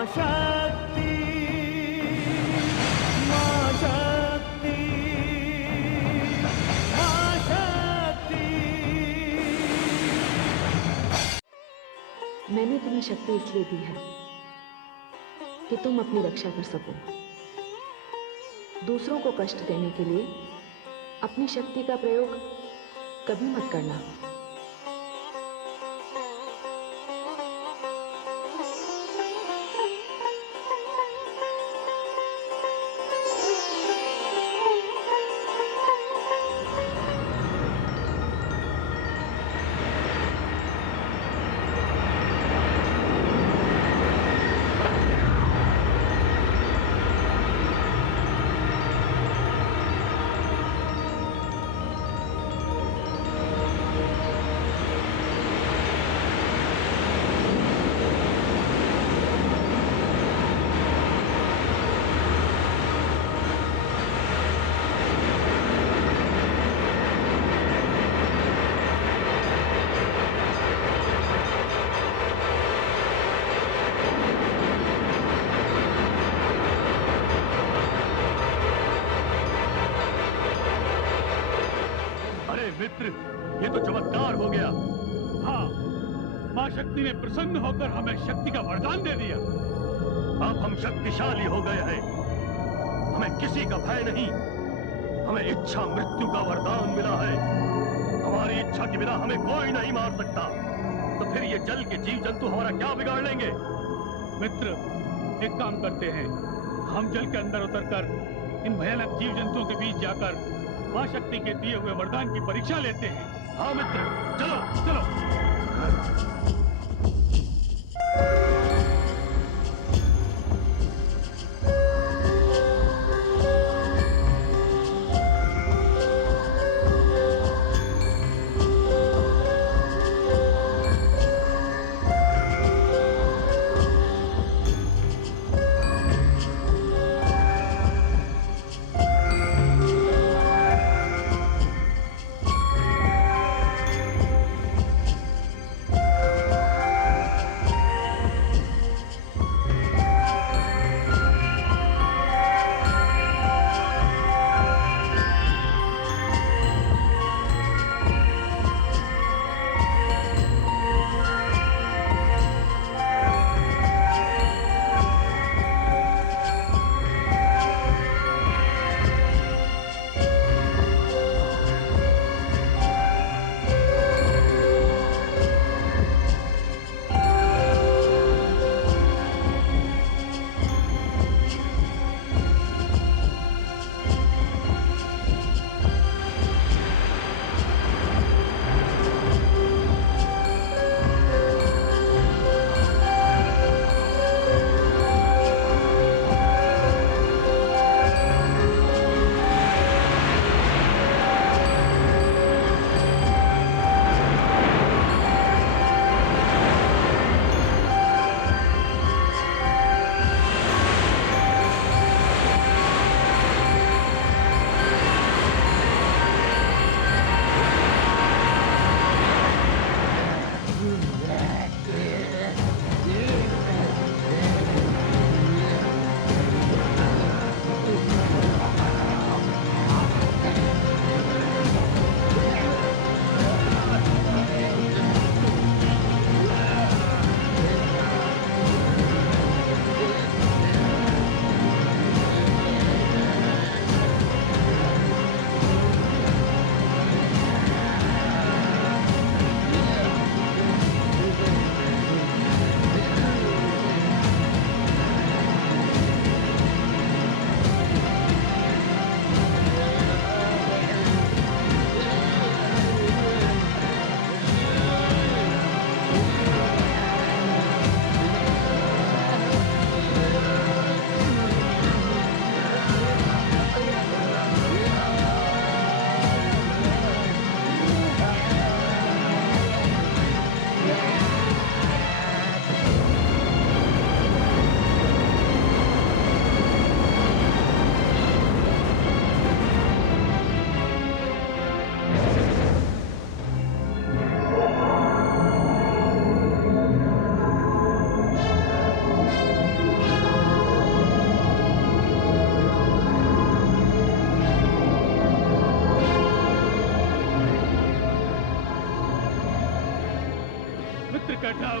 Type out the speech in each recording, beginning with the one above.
माँ शक्ति, माँ शक्ति, माँ शक्ति। मैंने तुम्हें शक्ति इसलिए दी है कि तुम अपनी रक्षा कर सको। दूसरों को कष्ट देने के लिए अपनी शक्ति का प्रयोग कभी मत करना। मित्र, ये तो चमत्कार हो गया। हाँ, माँ शक्ति ने प्रसन्न होकर हमें शक्ति का वरदान दे दिया। अब हम शक्तिशाली हो गए हैं। हमें किसी का भय नहीं। हमें इच्छा मृत्यु का वरदान मिला है। हमारी इच्छा के बिना हमें कोई नहीं मार सकता। तो फिर ये जल के जीव जंतु हमारा क्या बिगाड़ लेंगे? मित्र, एक काम करते हैं, हम जल के अंदर उतरकर इन भयानक जीव जंतुओं के बीच जाकर माँ शक्ति के दिए हुए वरदान की परीक्षा लेते हैं। हाँ मित्र, चलो चलो। मित्र कैटब।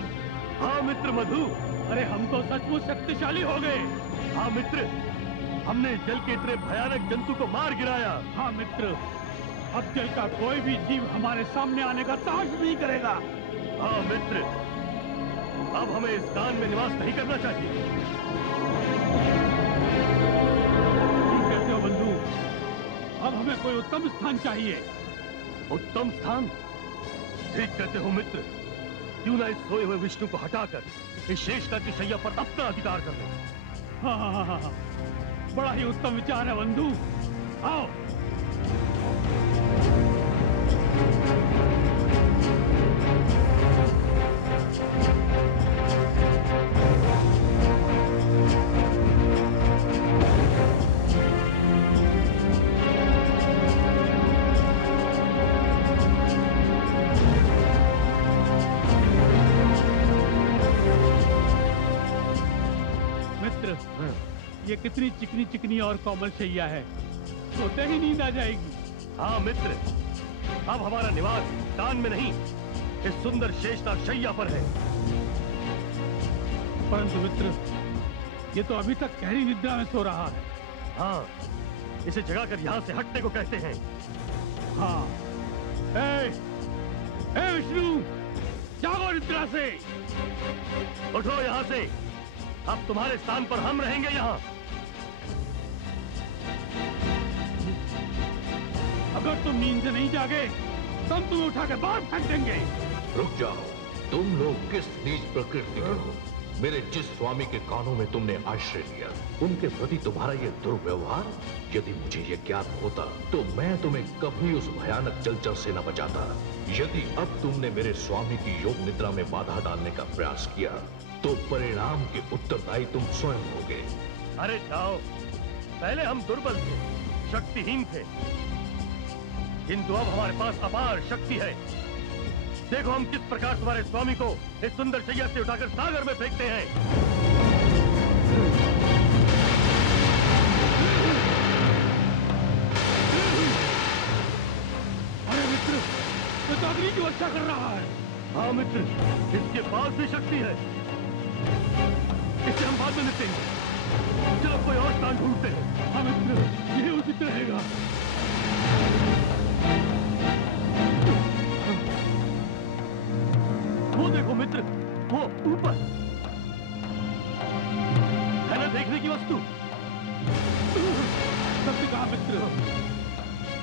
हाँ मित्र मधु। अरे हम तो सचमुच शक्तिशाली हो गए। हाँ मित्र, हमने जल के इतने भयानक जंतु को मार गिराया। हाँ मित्र, अब जल का कोई भी जीव हमारे सामने आने का साहस नहीं करेगा। हाँ मित्र, अब हमें इस कान में निवास नहीं करना चाहिए। ठीक कहते हो बंधु, अब हमें कोई उत्तम स्थान चाहिए। उत्तम स्थान? ठीक कहते हो मित्र, क्यों ना इस सोए हुए विष्णु को हटाकर इस शेषनाग की शैया पर अपना अधिकार कर ले। हाँ, बड़ा ही उत्तम विचार है बंधु। आओ। ये कितनी चिकनी चिकनी और कोमल शैया है, सोते ही नींद आ जाएगी। हाँ मित्र, अब हमारा निवास कान में नहीं, इस सुंदर शेषनाग शैया पर है। परंतु मित्र, ये तो अभी तक गहरी निद्रा में सो रहा है। हाँ, इसे जगाकर यहाँ से हटने को कहते हैं। हाँ, ए विष्णु, जागो निद्रा से। उठो यहाँ से, अब तुम्हारे स्थान पर हम रहेंगे यहाँ। अगर तुम नींद से नहीं जागे, तब तुम्हें उठा के बाहर फेंक देंगे। रुक जाओ, तुम लोग किस नीच प्रकृति के हो? मेरे जिस स्वामी के कानों में तुमने आश्रय लिया, उनके प्रति तुम्हारा ये दुर्व्यवहार, यदि मुझे ये ज्ञात होता तो मैं तुम्हें कभी उस भयानक जलचर से न बचाता। यदि अब तुमने मेरे स्वामी की योग निद्रा में बाधा डालने का प्रयास किया, तो परिणाम के उत्तरदायी तुम स्वयं होगे। अरे जाओ, पहले हम दुर्बल थे, शक्तिहीन थे, किंतु अब हमारे पास अपार शक्ति है। देखो हम किस प्रकार तुम्हारे स्वामी को इस सुंदर शैया से उठाकर सागर में फेंकते हैं। अरे मित्र, ये तो अग्नि की वर्षा कर रहा है। हाँ मित्र, इसके पास भी शक्ति है, इसे हम बाद में निपटेंगे। चलो कोई और स्थान ढूंढते हैं। हाँ मित्र, यही उचित रहेगा। वो देखो मित्र, वो ऊपर है ना देखने की वस्तु। सत्य कहा मित्र,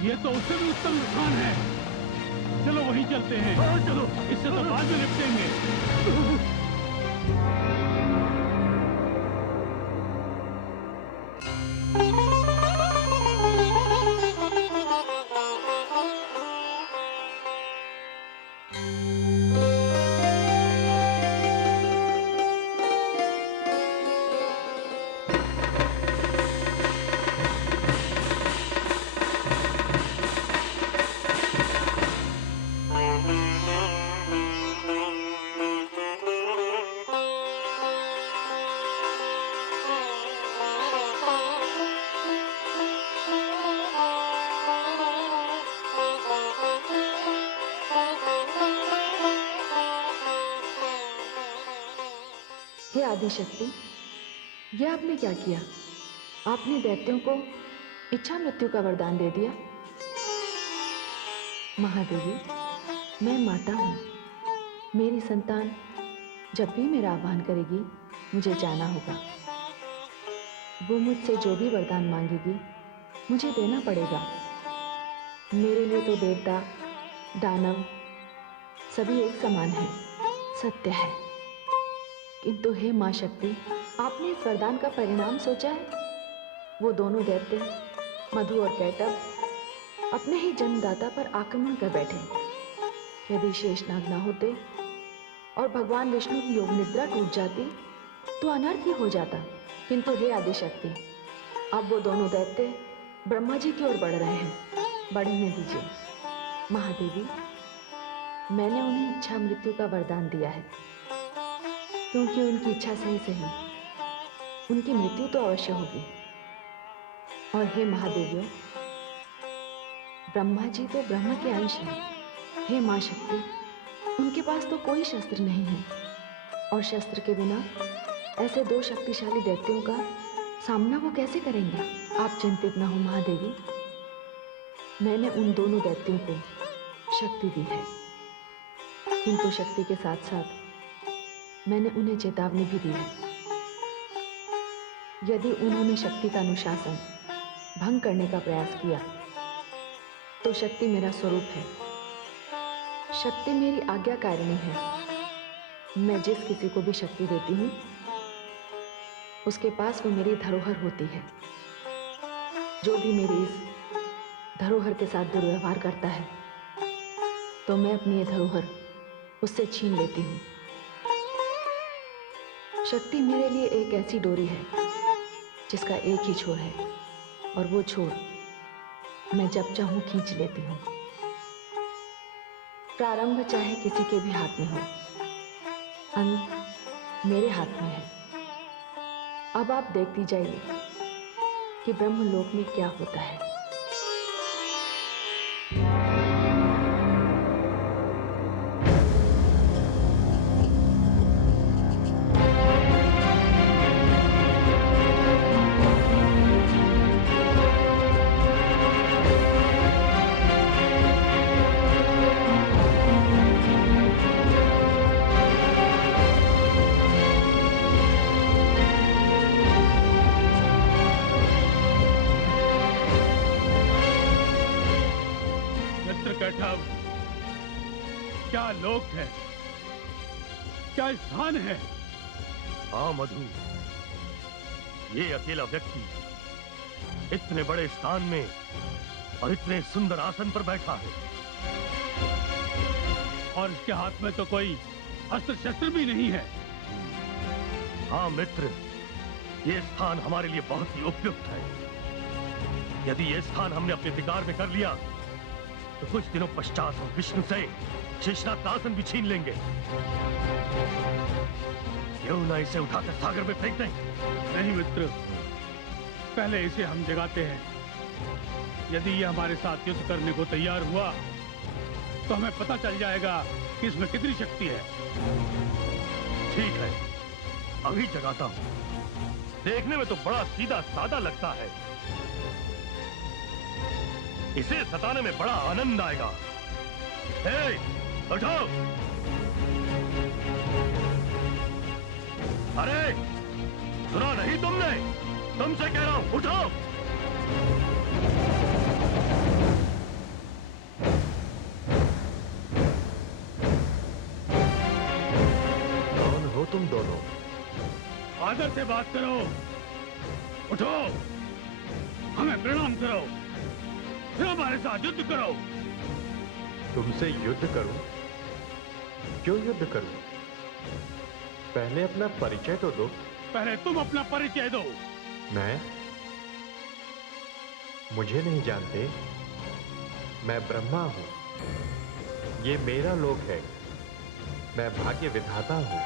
ये तो उससे भी उत्तम स्थान है। चलो वहीं चलते हैं। हाँ चलो, इससे तो बाद में निपटेंगे। हे आदिशक्ति, यह आपने क्या किया? आपने दैत्यों को इच्छा मृत्यु का वरदान दे दिया। महादेवी, मैं माता हूँ। मेरी संतान जब भी मेरा आह्वान करेगी, मुझे जाना होगा। वो मुझसे जो भी वरदान मांगेगी, मुझे देना पड़ेगा। मेरे लिए तो देवता, दानव सभी एक समान है, सत्य है। किंतु हे माँ शक्ति, आपने इस वरदान का परिणाम सोचा है? वो दोनों दैत्य, मधु और कैटब, अपने ही जन्मदाता पर आक्रमण कर बैठे। यदि शेषनाग न होते और भगवान विष्णु की योग निद्रा टूट जाती, तो अनर्थ ही हो जाता। किंतु हे आदिशक्ति, अब वो दोनों दैत्य ब्रह्मा जी की ओर बढ़ रहे हैं। बढ़ने दीजिए। महादेवी, मैंने उन्हें इच्छा मृत्यु का वरदान दिया है, क्योंकि उनकी इच्छा सही सही उनकी मृत्यु तो अवश्य होगी। और हे महादेवियों, ब्रह्मा जी तो ब्रह्म के अंश हैं। हे माँ शक्ति, उनके पास तो कोई शस्त्र नहीं है, और शस्त्र के बिना ऐसे दो शक्तिशाली दैत्यों का सामना वो कैसे करेंगे? आप चिंतित न हो महादेवी, मैंने उन दोनों दैत्यों को शक्ति दी है, किंतु शक्ति के साथ साथ मैंने उन्हें चेतावनी भी दी है। यदि उन्होंने शक्ति का अनुशासन भंग करने का प्रयास किया तो शक्ति मेरा स्वरूप है, शक्ति मेरी आज्ञाकारिणी है। मैं जिस किसी को भी शक्ति देती हूँ उसके पास वो मेरी धरोहर होती है। जो भी मेरी इस धरोहर के साथ दुर्व्यवहार करता है तो मैं अपनी ये धरोहर उससे छीन लेती हूँ। शक्ति मेरे लिए एक ऐसी डोरी है जिसका एक ही छोर है, और वो छोर मैं जब चाहूं खींच लेती हूँ। प्रारंभ चाहे किसी के भी हाथ में हो, अंत मेरे हाथ में है। अब आप देखती जाइए कि ब्रह्मलोक में क्या होता है। क्या लोक है, क्या स्थान है? हाँ मधु, ये अकेला व्यक्ति इतने बड़े स्थान में और इतने सुंदर आसन पर बैठा है, और इसके हाथ में तो कोई अस्त्र शस्त्र भी नहीं है। हाँ मित्र, ये स्थान हमारे लिए बहुत ही उपयुक्त है। यदि ये स्थान हमने अपने अधिकार में कर लिया तो कुछ दिनों पश्चात हम विष्णु से शेषनाग का आसन भी छीन लेंगे। क्यों ना इसे उठाकर सागर में फेंक दें? नहीं मित्र, पहले इसे हम जगाते हैं। यदि ये हमारे साथ युद्ध करने को तैयार हुआ तो हमें पता चल जाएगा कि इसमें कितनी शक्ति है। ठीक है, अभी जगाता हूं। देखने में तो बड़ा सीधा सादा लगता है, इसे सताने में बड़ा आनंद आएगा। हे, उठो! अरे, सुना नहीं तुमने? तुमसे कह रहा हूं, उठो! कौन हो तुम दोनों? आदर से बात करो। उठो, हमें प्रणाम करो, फिर हमारे साथ युद्ध करो। तुमसे युद्ध करूं? क्यों युद्ध करूं? पहले अपना परिचय तो दो। पहले तुम अपना परिचय दो। मैं? मुझे नहीं जानते? मैं ब्रह्मा हूं। ये मेरा लोक है। मैं भाग्य विधाता हूं।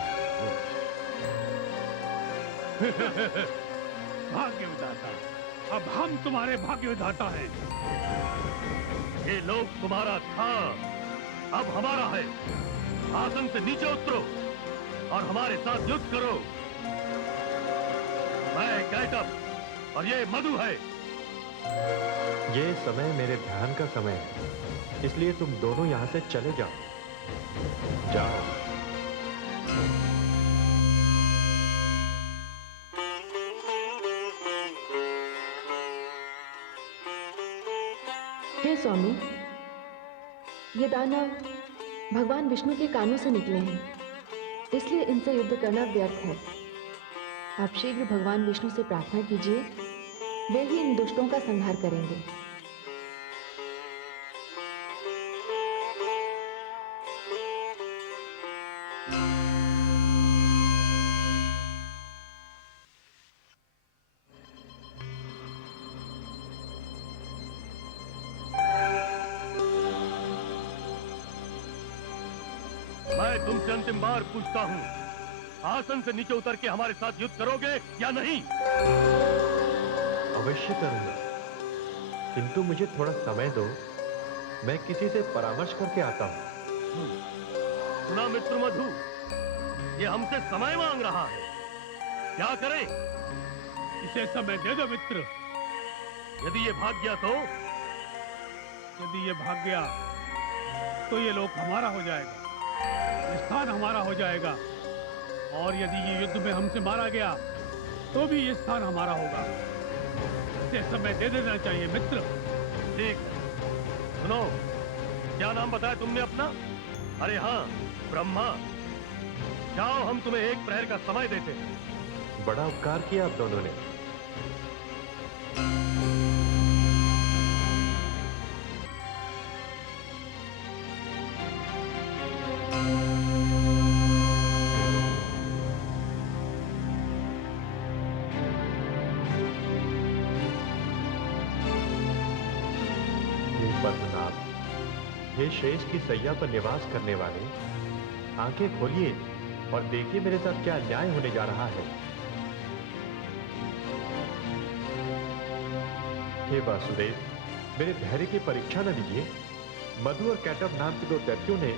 भाग्य विधाता? अब हम तुम्हारे भाग्य विधाता हैं। ये लोक तुम्हारा था, अब हमारा है। आसन से नीचे उतरो और हमारे साथ युद्ध करो। मैं कैटअप और ये मधु है। ये समय मेरे ध्यान का समय है, इसलिए तुम दोनों यहां से चले जाओ। जाओ। हे स्वामी, ये दानव भगवान विष्णु के कानों से निकले हैं, इसलिए इनसे युद्ध करना व्यर्थ है। आप शीघ्र भगवान विष्णु से प्रार्थना कीजिए, वे ही इन दुष्टों का संहार करेंगे। मैं तुमसे अंतिम बार पूछता हूं, आसन से नीचे उतर के हमारे साथ युद्ध करोगे या नहीं? अवश्य करूंगा, किंतु मुझे थोड़ा समय दो। मैं किसी से परामर्श करके आता हूं। सुना मित्र मधु, ये हमसे समय मांग रहा है, क्या करें? इसे समय दे दो मित्र। यदि ये भाग गया तो? यदि ये भाग गया तो ये लोक हमारा हो जाएगा, ये स्थान हमारा हो जाएगा, और यदि ये युद्ध में हमसे मारा गया तो भी ये स्थान हमारा होगा। इसे समय दे देना चाहिए मित्र। ठीक है, सुनो, क्या नाम बताया तुमने अपना? अरे हाँ, ब्रह्मा। जाओ, हम तुम्हें 1 प्रहर का समय देते हैं। बड़ा उपकार किया आप दोनों ने। पद्मनाभ, हे शेष की सैया पर निवास करने वाले, आंखें खोलिए और देखिए मेरे साथ क्या अन्याय होने जा रहा है। हे वासुदेव, मेरे धैर्य की परीक्षा न लीजिए। मधु और कैटव नाम के 2 दैत्यों ने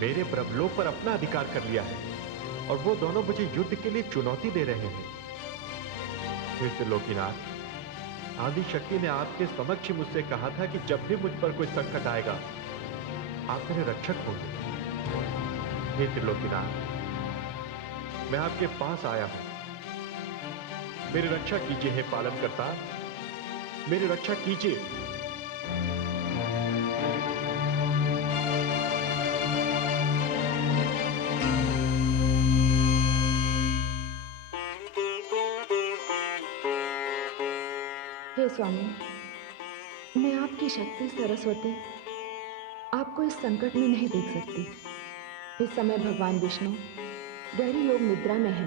मेरे ब्रह्मलोक पर अपना अधिकार कर लिया है और वो दोनों मुझे युद्ध के लिए चुनौती दे रहे हैं। हे त्रिलोकीनाथ, आदि शक्ति ने आपके समक्ष मुझसे कहा था कि जब भी मुझ पर कोई संकट आएगा, आप मेरे रक्षक होंगे। हे त्रिलोकीनाथ, मैं आपके पास आया हूं। मेरी रक्षा कीजिए हे पालनकर्ता, मेरी रक्षा कीजिए। हे स्वामी, मैं आपकी शक्ति सरस्वती आपको इस संकट में नहीं देख सकती। इस समय भगवान विष्णु गहरी योग निद्रा में है।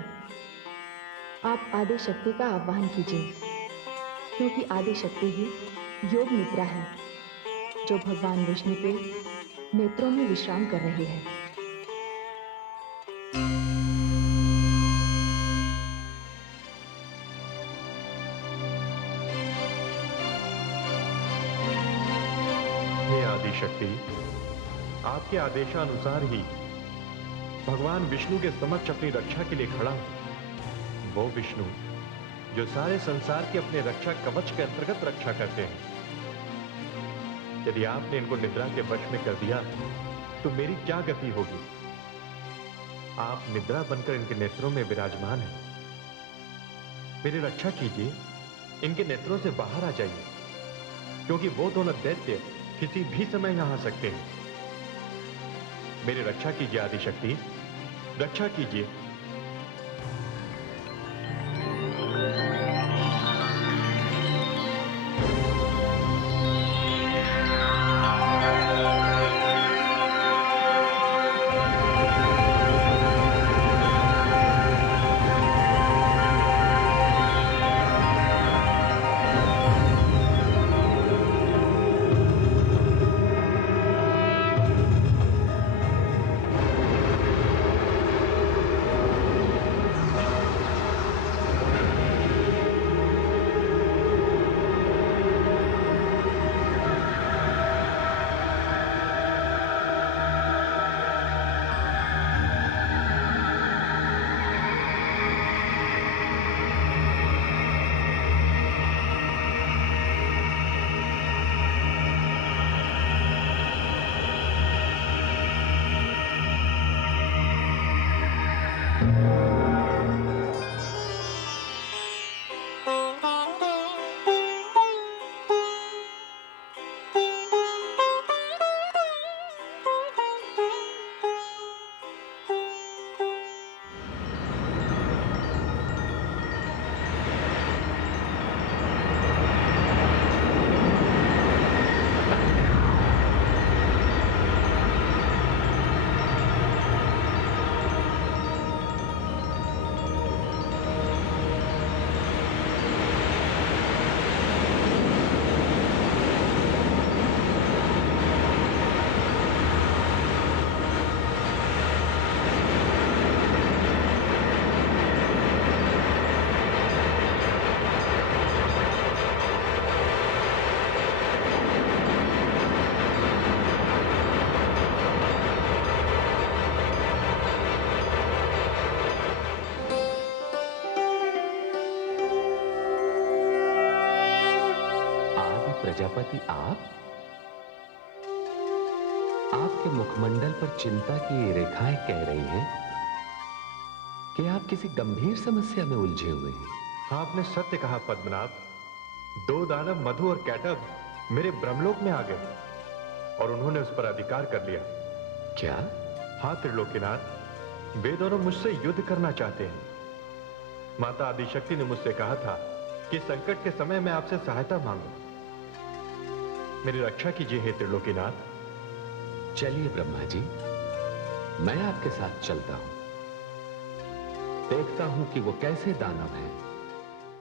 आप आदि शक्ति का आह्वान कीजिए, क्योंकि आदि शक्ति ही योग निद्रा है, जो भगवान विष्णु के नेत्रों में विश्राम कर रही है। हे आदि शक्ति, आपके आदेशानुसार ही भगवान विष्णु के समक्ष अपनी रक्षा के लिए खड़ा हूं। वो विष्णु जो सारे संसार की अपने रक्षा कवच के अंतर्गत रक्षा करते हैं। यदि आपने इनको निद्रा के वश में कर दिया तो मेरी क्या गति होगी? आप निद्रा बनकर इनके नेत्रों में विराजमान हैं। मेरी रक्षा कीजिए, इनके नेत्रों से बाहर आ जाइए, क्योंकि वो दोनों दैत्य किसी भी समय यहां आ सकते हैं। मेरी रक्षा कीजिए आदि शक्ति, रक्षा कीजिए। प्रजापति आप? आपके मुखमंडल पर चिंता की रेखाएं कह रही हैं कि आप किसी गंभीर समस्या में उलझे हुए हैं। हाँ, आपने सत्य कहा पद्मनाभ। 2 दानव मधु और कैटब मेरे ब्रह्मलोक में आ गए और उन्होंने उस पर अधिकार कर लिया। क्या? हाँ त्रिलोकीनाथ, वे दोनों मुझसे युद्ध करना चाहते हैं। माता आदिशक्ति ने मुझसे कहा था कि संकट के समय मैं आपसे सहायता मांगू। मेरी रक्षा कीजिए हे त्रिलोकीनाथ। चलिए ब्रह्मा जी, मैं आपके साथ चलता हूं, देखता हूं कि वो कैसे दानव हैं